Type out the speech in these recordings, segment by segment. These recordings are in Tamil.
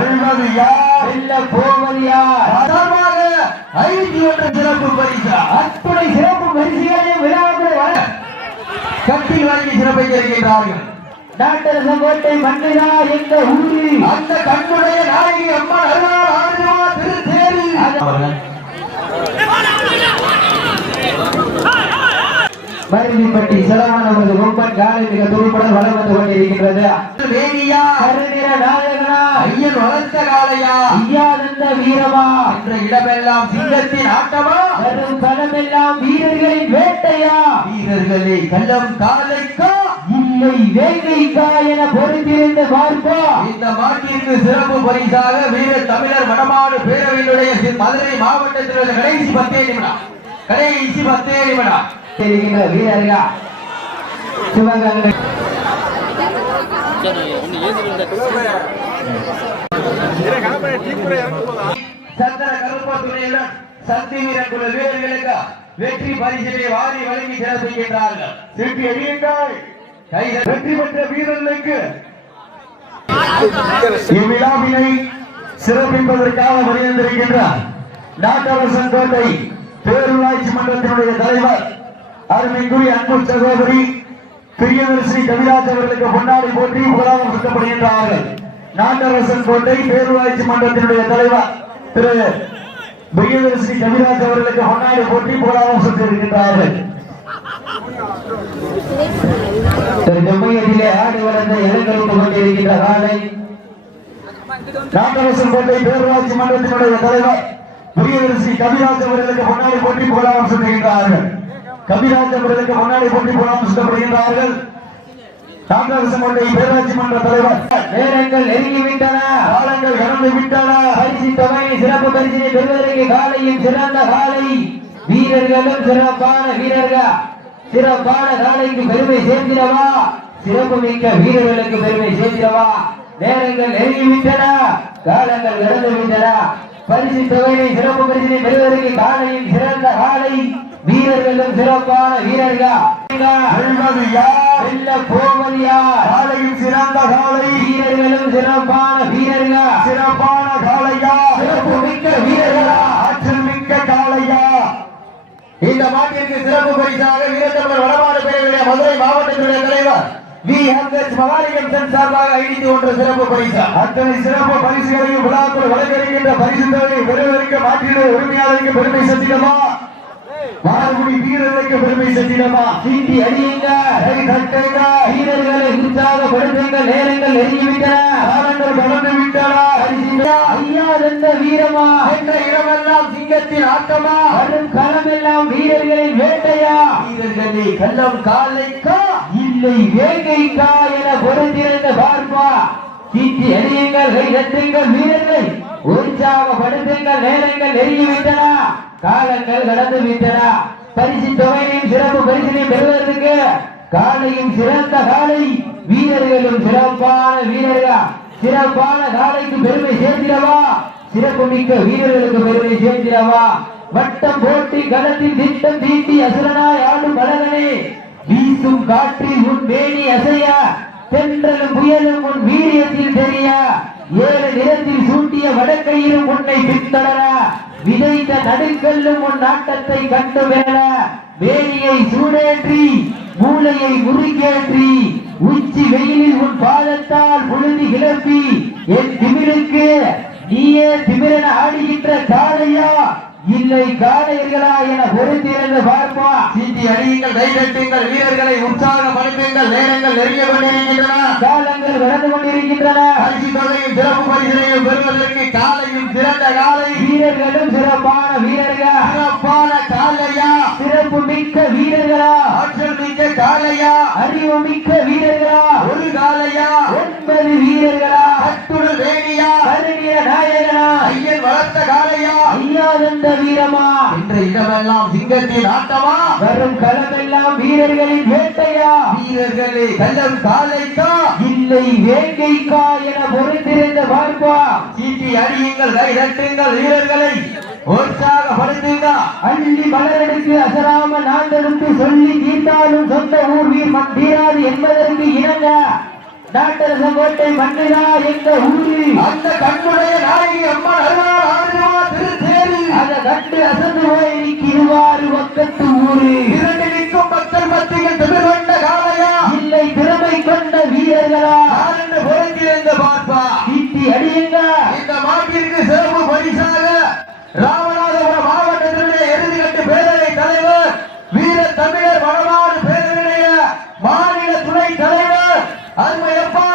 வெல்வது யார்? வெல்ல போவது யார்? சார்பாக ஐந்து என்ற சிறப்பு பரிசு அத்துணை சிறப்பு பரிசுகளையும் விழாவுக்கு வர கட்டில் வாங்கி சிறப்பை தருகின்றார்கள். டாக்டர் செங்கோட்டை மண்ணிலா என்ற ஊரில். அந்த கண்ணுடைய நாயகி அம்மா அருளால் ஆண்டுவா திருத்தேரி செலவானவரது கொம்பன் காலை மிக துணிப்புடன் வளம் வந்து கொண்டிருக்கின்றது. கருநிற நாயகனா ஐயன் வளர்த்த காளையா? ஐயானந்த வீரமா? என்ற இடமெல்லாம் சிங்கத்தின் ஆட்டமா? வரும் களமெல்லாம் வீரர்களின் வேட்டையா? வீரர்களே கள்ளம் காலைக்கா? இல்லை வேங்கைக்கா என பொறுத்திருந்து பார்ப்பா? இந்த மாட்டிற்கு சிறப்பு பரிசாக வீர தமிழர் வடமாடு பேரவையினுடைய மதுரை மாவட்டத்தில் உள்ள கடைசி பத்தே நிமிடம். கடைசி பத்தே நிமிடம். இருக்கின்ற வீரர்களா? சிவகங்கை சந்திர கருப்பத்துறையுடன் சக்தி வீரர் வீரர்களுக்கு வெற்றி பரிசினை வாரி வழங்கி சிறப்பிக்கின்றார்கள் திருப்பி எறியுங்கள் வெற்றி பெற்ற வீரர்களுக்கு இவ்விழாவினை சிறப்பிப்பதற்காக வருகின்றிருக்கின்றார் நாட்டரசன் கோட்டை பேரூராட்சி மன்றத்தினுடைய தலைவர் அருமைக்குரிய அன்பு சகோதரி பிரியதர்சி கவிராஜ் அவர்களுக்கு முன்னாடி போட்டி புகழாரம் சுட்டப்படுகின்றார்கள் நாட்டரசன் கோட்டை பேரூராட்சி மன்றத்தினுடைய தலைவர் திரு பிரியதர்சி கவிராஜ் அவர்களுக்கு பொன்னாடி போட்டி புகழாரம் சுட்டிருக்கின்றார்கள் திரு ஜம்மையத்திலே ஆடி வளர்ந்த இளைஞர்கள் கொண்டிருக்கின்ற காலை. நாட்டரசன் கோட்டை பேரூராட்சி மன்றத்தினுடைய தலைவர் பிரியதர்சி கவிராஜ் அவர்களுக்கு முன்னாடி போட்டி புகழாரம் சுட்டுகின்றார்கள் கவிராஜ் அவர்களுக்கு முன்னாடி போட்டி புகழாரம் சுட்டப்படுகின்றார்கள் நாட்டரசன் கோட்டை பேரூராட்சி மன்ற தலைவர். நேரங்கள் நெருங்கிவிட்டன காலங்கள் கடந்து விட்டன. பரிசு தொகை சிறப்பு பரிசினை பெறுவதற்கு காலையும் சிறந்த காலை. வீரர்களும் சிறப்பான வீரர்கள். சிறப்பான காலைக்கு பெருமை சேர்த்திடவா சிறப்பு மிக்க வீரர்களுக்கு பெருமை சேர்த்திடவா நேரங்கள் நெருங்கிவிட்டன காலங்கள் கடந்து விட்டன. பரிசு தொகையை சிறப்பு பரிசினை பெறுவதற்கு காலையும் சிறந்த காலை. வீரர்களும் சிறப்பான வீரர்கள்? வெல்வது யார் வெல்ல போவது யார் காலையும் சிறந்த காலை வீரர்களும் சிறப்பான வீரர்கள்? சிறப்பான காளையா? சிறப்பு மிக்க வீரர்களா? ஆற்றல் மிக்க காளையா? இந்த மாட்டிற்கு சிறப்பு பரிசாக வீரத்தமிழர் வடமாடு பேரவையுடைய மதுரை மாவட்டத்தினுடைய தலைவர் வி. ஹெச் மகாலிங்கம் சென் சார்பாக ஐந்து ஒன்று சிறப்பு பரிசு. அத்தனை சிறப்பு பரிசுகளையும் விழாக்குள் வழங்கியிருக்கின்ற பரிசு பெறுவதற்கு உரிமையாளருக்கு பெருமை செஞ்சிடமா மாறுபடி வீரர்களுக்கு பெருமை செஞ்சிடமா சீட்டி அடியுங்க கை தட்டுங்க. வீரர்களை உற்சாகப்படுத்துங்க. நேரங்கள் நெருங்கிவிட்டன. காலங்கள் கடந்து விட்டன ஐயா வீரமா? என்ற இடமெல்லாம் சிங்கத்தின் ஆட்டமா? வரும் களமெல்லாம் வீரர்களின் வேட்டையா? வீரர்களை கள்ளம் காலைக்கா? இல்லை வேங்கைக்கா என பொறுத்திருந்த பார்ப்பா. சீட்டி அடியுங்கள் கை தட்டுங்கள் வீரர்கள் உற்சாகப்படுத்துங்கள். நேரங்கள் நெருங்கிவிட்டன. காலங்கள் கடந்து விட்டன. பரிசு தொகையையும் சிறப்பு பரிசினையும் பெறுவதற்கு காலையும் சிறந்த காலை வீரர்களும் சிறப்பான வீரர்கள். சிறப்பான காலைக்கு பெருமை சேர்த்திடவா? சிறப்பு மிக்க வீரர்களுக்கு பெருமை சேர்த்திடவா? வட்டம் போட்டி களத்தில் திட்டம் தீட்டி அசுரனாய் ஆடும் பலகனே. வீசும் காற்றில் உன் மேனி அசையா? தென்றலும் புயலும் உன் வீரியத்தில் தெரிய? ஏழு நிறத்தில் சூட்டிய வடக்கையிலும் உன்னை பின்தொடர விதைத்த நடுக்கல்லும் உன் நாட்டத்தை கண்டு பெற வேலியை சூடேற்றி மூளையை முறுக்கேற்றி உச்சி வெயிலில் உன் பாதத்தால் புழுதி கிளப்பி என் திமிருக்கு நீயே திமிரன ஆடுகின்ற காலையா இல்லை காளையர்களா என பொறுத்திருந்து பார்ப்பா சீட்டி அடியுங்கள் கை தட்டுங்கள் வீரர்களை உற்சாகப்படுத்துங்கள் நேரங்கள் நெருங்கிய கொண்டிருக்கின்றன. காலங்கள் கடந்து கொண்டிருக்கின்றன. பரிசு தொகையும் சிறப்பு பரிசினையும் பெறுவதற்கு காலையும் சிறந்த காலை. வீரர்களும் சிறப்பான வீரர்கள்? சிறப்பான காலையா? சிறப்பு மிக்க வீரர்களா? ஆற்றல் மிக்க காலையா? அறிவு மிக்க வீரர்களா? ஒரு காலையா? ஒன்பது வீரர்களா? கட்டுடல் வேணியா? கருணிய நாயகனா? ஐயானந்த என்ற இடமெல்லாம் சிங்கத்தின் ஆட்டமா? வரும் களமெல்லாம் வீரர்களின் வேட்டையா? வீரர்களே கள்ளம் காலைக்கா? இல்லை வேங்கைக்கா என பொறுத்திருந்த பார்ப்பா? சீட்டி அடியுங்கள் கை தட்டுங்கள் வீரர்களை. உற்சாகப்படுத்துங்க. அள்ளி மலரெடுத்து அசராம நாண்டெடுத்து சொல்லி தீர்த்தாலும் சொந்த ஊர் வீர் மண் தீராது என்பதற்கு இணங்க. நாட்டரசம் கோட்டை மண்ணிலா எங்க ஊரு அந்த கண்ணுடைய நாயகி அம்மா அருளால் ஆடுவா கட்டு அசந்து போய் இருவாறு பக்கத்து ஊரு இரண்டு நிற்கும் மக்கள் மத்தியில் திமிர் கொண்ட காளையா இல்லை திறமை கொண்ட வீரர்களா யார் என்று புறத்திலிருந்து பார்ப்பா தீட்டி அடியுங்க இந்த மாட்டிற்கு சிறப்பு பரிசாக ராமநாதபுரம் மாவட்டத்தினுடைய இறுதிக்கட்டு பேரவை தலைவர் வீர தமிழர் வடநாடு பேரவையுடைய மாநில துணை தலைவர் அருமையப்பா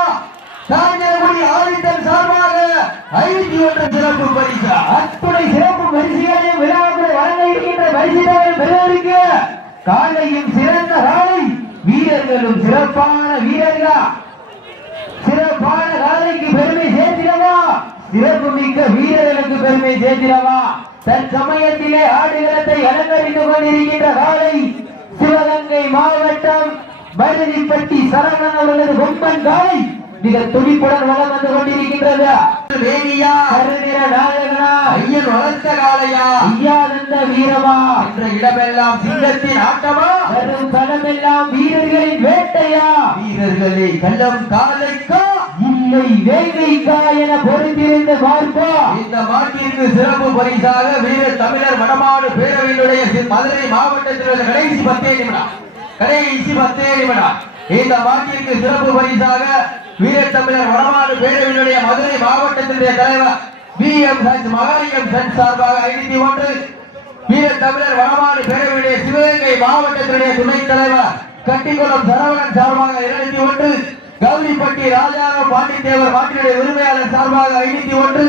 காஞ்சனகுடி ஆதித்தன் சார்பாக ஐநூத்தி ஒன்று சிறப்பு பரிசா அத்துணை சிறப்பு பரிசுகளையும் விழாவுக்கு வழங்க இருக்கின்ற பரிசுகளை பெறுவதற்கு காலையும் சிறந்த காலை அவர்கள் சிறப்பான வீரர்களா? சிறப்பான காலைக்கு பெருமை சேர்த்திடவா? சிறப்பு மிக்க வீரர்களுக்கு பெருமை சேர்த்திடவா? தற்சமயத்திலே ஆடுகளத்தை அலங்கரித்துக் கொண்டிருக்கின்ற காலை சிவகங்கை மாவட்டம் பரதிப்பட்டி சரவணன் அவர்களது கொம்பன் காலை மிக துடிப்புடன் வளம் வந்து கொண்டிருக்கின்றது. வேணியா கருநிற நாயகனா ஐயன் வளர்த்த காளையா? ஐயானந்த வீரமா? என்ற இடமெல்லாம் சிங்கத்தின் ஆட்டமா? வரும் களமெல்லாம் வீரர்களின் வேட்டையா? வீரர்களே கள்ளம் காலைக்கா இல்லை வேங்கைக்கா என பொறுத்திருந்து பார்ப்பா. இந்த மாட்டிற்கு சிறப்பு பரிசாக வீர தமிழர் வடமாடு பேரவையினுடைய மதுரை மாவட்டத்தில் கடைசி பத்தே நிமிடம். கடைசி பத்தே நிமிடம். இந்த மாட்டிற்கு சிறப்பு பரிசாக வீரத்தமிழர் வடமாடு பேரவையினுடைய மதுரை மாவட்டத்தினுடைய தலைவர் பி எம். சஞ்ச் மகாலிங்கம் சஞ்ச் சார்பாக ஐநூத்தி ஒன்று. வீரத்தமிழர் வடமாடு பேரவையுடைய சிவகங்கை மாவட்டத்தினுடைய துணைத் தலைவர் கட்டிக்குளம் சரவணன் சார்பாக இருநூத்தி ஒன்று. கௌரிப்பட்டி ராஜாராம் பாண்டித்தேவர் மாட்டினுடைய உரிமையாளர் சார்பாக ஐநூத்தி ஒன்று.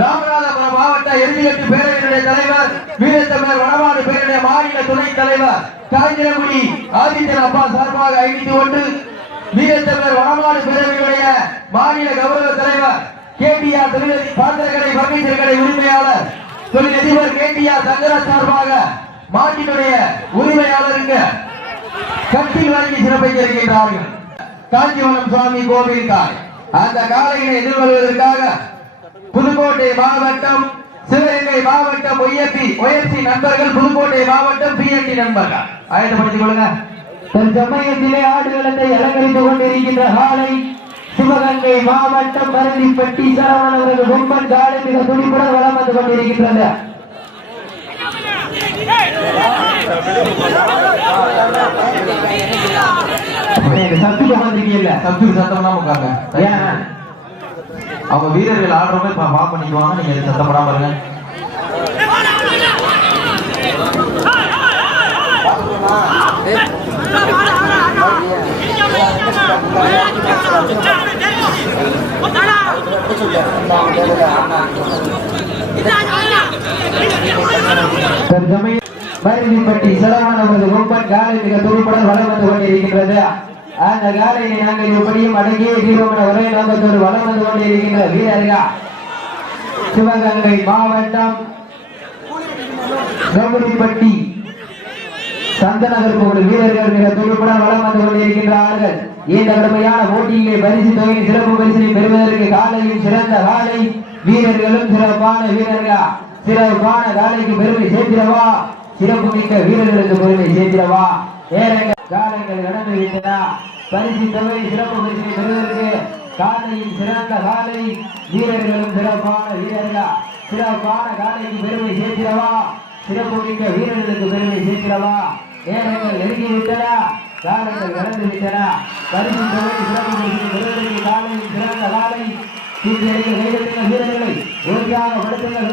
ராமநாதபுரம் மாவட்ட எதிர்கட்சி பேரவையினுடைய தலைவர் வீரத்தமிழர் வடமாடு பேரவையுடைய மாநில துணைத் தலைவர் காஞ்சிரகுடி ஆதித்யன் அப்பா சார்பாக ஐநூத்தி ஒன்று. வீரத்தமிழர் வடமாடு பேரவையுடைய மாநில கௌரவ தலைவர் கேடிஆர் தொழிலதி பாத்திரக்கடை பர்னிச்சர் கடை உரிமையாளர் தொழிலதிபர் கேடிஆர் சங்கர சார்பாக மாட்டினுடைய உரிமையாளருக்கு கட்டில் வழங்கி சிறப்பித்திருக்கின்றார்கள் காஞ்சிவனம் சுவாமி கோவில் காய் அந்த காலையினை எதிர்கொள்வதற்காக புதுக்கோட்டை மாவட்டம் சிவகங்கை மாவட்டம் ஒய்எப்பி ஒய்எப்சி நண்பர்கள் புதுக்கோட்டை மாவட்டம் பிஎன்டி நண்பர்கள். ஆயத்தப்படுத்திக் கொள்ளுங்க. தற்சமயத்திலே ஆடுகளத்தை அலங்கரித்துக் கொண்டிருக்கின்ற காலை சிவகங்கை மாவட்டம் பரதிப்பட்டி சரவணன் அவர்கள் கொம்பன் காலை மிக துடிப்புடன் வளம் வந்து கொண்டிருக்கின்றது சத்துக்கு வந்திருக்கீல்ல சத்துக்கு சத்தம் உட்காருங்க. ஏன்? அவங்க வீரர்கள் ஆடுறவங்க இப்ப பா பண்ணிக்குவாங்க நீங்க எதுவும் சத்தம் போடாம இருங்க. தற்சமயம் மருந்திப்பட்டி சரவணன் அவரது கொம்பன் காலை மிக துடிப்புடன் வளம் வந்து கொண்டிருக்கின்றது. அந்த காலையை நாங்கள் எப்படியும் அடங்கிய தீர்வமென ஒரே நோக்கத்தோடு வளம் வந்து கொண்டிருக்கின்ற வீரர்கள். சிவகங்கை மாவட்டம் கௌரிப்பட்டி சந்தநகர் போன்ற வீரர்கள் மிக துடிப்புடன் வளம் வந்து கொண்டிருக்கின்றார்கள். இந்த கடுமையான போட்டியிலே பரிசு தொகையின் சிறப்பு பரிசினை பெறுவதற்கு காலையில் சிறந்த காலை வீரர்களும் சிறப்பான வீரர்களா? சிறப்பான காலைக்கு பெருமை சேர்த்திடவா சிறப்பு மிக்க வீரர்களுக்கு பெருமை சேர்த்திடவா நேரங்கள் காலங்கள் கடந்து பரிசு தொகை சிறப்பு பரிசினை பெறுவதற்கு காலையில் சிறந்த காலை வீரர்களும் சிறப்பான வீரர்களா? சிறப்பான காலைக்கு பெருமை சேர்த்திடவா சிறப்பு மிக்க வீரர்களுக்கு பெருமை சேர்க்கிறவா? நேரங்கள் நெருங்கி விட்டதா காலங்கள் கடந்து விட்டதா பரிசு தொகை சிறப்பு பரிசு காலையில் சிறந்த காலை வீரர்களை உறுதியாக படுத்துங்கள்